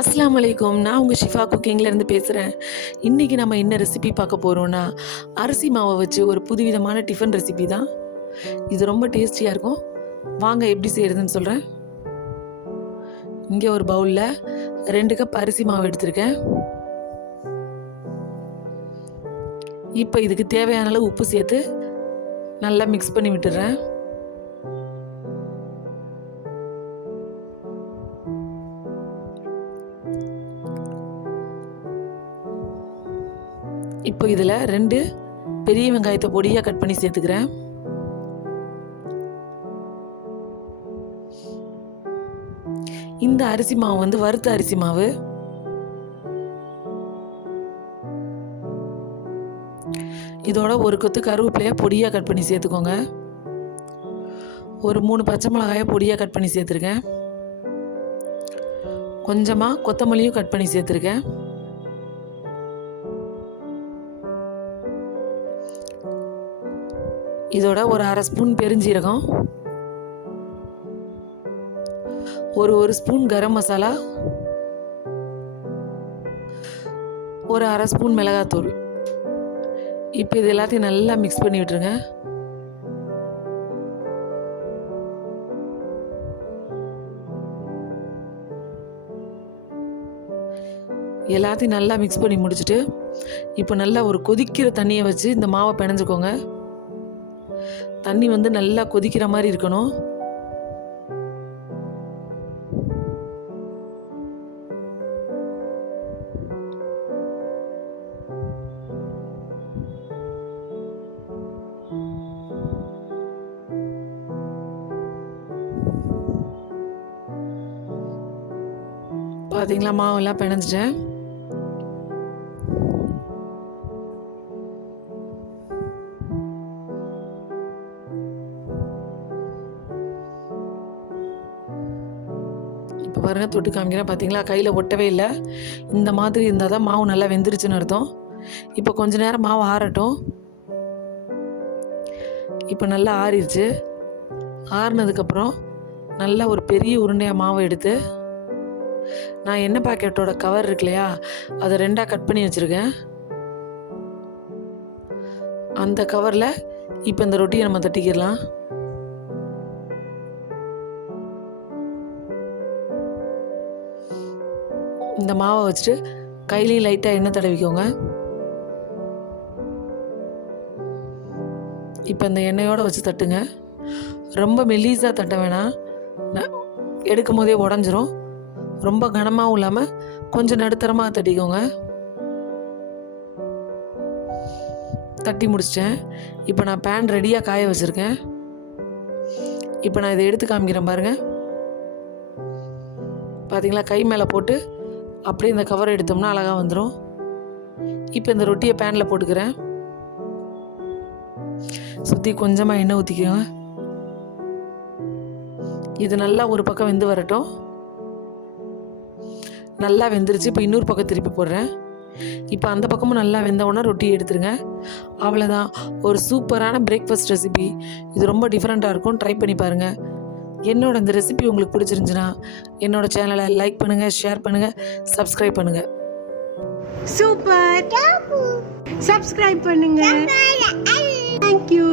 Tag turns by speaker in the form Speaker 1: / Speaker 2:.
Speaker 1: அஸ்லாம் அலைக்கும். நான் உங்கள் ஷிஃபா குக்கிங்லேருந்து பேசுகிறேன் இன்றைக்கி நம்ம என்ன ரெசிபி பார்க்க போகிறோன்னா அரிசி மாவை வச்சு ஒரு புதுவிதமான டிஃபன் ரெசிபி தான். இது ரொம்ப டேஸ்டியாக இருக்கும். வாங்க எப்படி செய்கிறதுன்னு சொல்கிறேன் இங்கே ஒரு பவுலில் ரெண்டு கப் அரிசி மாவு எடுத்திருக்கேன். இப்போ இதுக்கு தேவையான அளவு உப்பு சேர்த்து நல்லா மிக்ஸ் பண்ணி விட்டுறேன். இப்போ இதில் ரெண்டு பெரிய வெங்காயத்தை பொடியாக கட் பண்ணி சேர்த்துக்கிறேன். இந்த அரிசி மாவு வந்து வறுத்த அரிசி மாவு. இதோட ஒரு கொத்து கருவேப்பிலையை பொடியாக கட் பண்ணி சேர்த்துக்கோங்க. ஒரு மூணு பச்சை மிளகாயை பொடியாக கட் பண்ணி சேர்த்துருக்கேன். கொஞ்சமாக கொத்தமல்லியும் கட் பண்ணி சேர்த்துருக்கேன். இதோட ஒரு அரை ஸ்பூன் பெருஞ்சீரகம் ஒரு ஒரு ஸ்பூன் கரம் மசாலா ஒரு அரை ஸ்பூன் மிளகாத்தூள். இப்போ இது எல்லாத்தையும் நல்லா மிக்ஸ் பண்ணி விட்டுருங்க. எல்லாத்தையும் நல்லா மிக்ஸ் பண்ணி முடிச்சுட்டு இப்போ நல்லா ஒரு கொதிக்கிற தண்ணியை வச்சு இந்த மாவை பிணைஞ்சுக்கோங்க. தண்ணி வந்து நல்லா கொதிக்கிற மாதிரி இருக்கணும். பார்த்தீங்களா மாவெல்லாம் பிணைஞ்சிட்டேன். இப்போ பாருங்கள் தொட்டு காமிக்கிறேன். பார்த்தீங்களா கையில் ஒட்டவே இல்லை. இந்த மாதிரி இருந்தால் தான் மாவு நல்லா வெந்துருச்சுன்னு அர்த்தம். இப்போ கொஞ்ச நேரம் மாவு ஆறட்டும். இப்போ நல்லா ஆறிடுச்சு. ஆறினதுக்கப்புறம் நல்லா ஒரு பெரிய உருண்டையாக மாவு எடுத்து நான் என்ன பாக்கெட்டோட கவர் இருக்கு இல்லையா? அதை ரெண்டாக கட் பண்ணி வச்சுருக்கேன். அந்த கவரில் இப்போ இந்த ரொட்டியை நம்ம தட்டிக்கிடலாம். இந்த மாவை வச்சுட்டு கையிலையும் லைட்டாக எண்ணெய் தடவிக்கோங்க. இப்போ இந்த எண்ணெயோடு வச்சு தட்டுங்க. ரொம்ப மெல்லீஸாக தட்ட வேணாம். எடுக்கும் போதே உடஞ்சிரும். ரொம்ப கனமாகவும் இல்லாமல் கொஞ்சம் நடுத்தரமாக தட்டிக்கோங்க. தட்டி முடிச்சிட்டேன். இப்போ நான் பேன் ரெடியாக காய வச்சுருக்கேன். இப்போ நான் இதை எடுத்து காமிக்கிறேன் பாருங்கள் பார்த்தீங்களா கை மேலே போட்டு அப்படியே இந்த கவர் எடுத்தோம்னா அழகாக வந்துடும் இப்போ இந்த ரொட்டியை பேனில் போட்டுக்கிறேன். சுற்றி கொஞ்சமாக எண்ணெய் ஊற்றிக்கோங்க இது நல்லா ஒரு பக்கம் வெந்து வரட்டும். நல்லா வெந்துருச்சு. இப்போ இன்னொரு பக்கம் திருப்பி போடுறேன். இப்போ அந்த பக்கமும் நல்லா வெந்த உடனே ரொட்டி எடுத்துருங்க. அவ்வளோதான் ஒரு சூப்பரான பிரேக்ஃபாஸ்ட் ரெசிபி இது ரொம்ப டிஃப்ரெண்ட்டாக இருக்கும். ட்ரை பண்ணி பாருங்கள் என்னோட இந்த ரெசிபி உங்களுக்கு பிடிச்சிருந்துச்சுன்னா என்னோட சேனலை லைக் பண்ணுங்கள் ஷேர் பண்ணுங்கள் சப்ஸ்கிரைப் பண்ணுங்கள்
Speaker 2: சூப்பர் சப்ஸ்கிரைப் பண்ணுங்க. தேங்க்யூ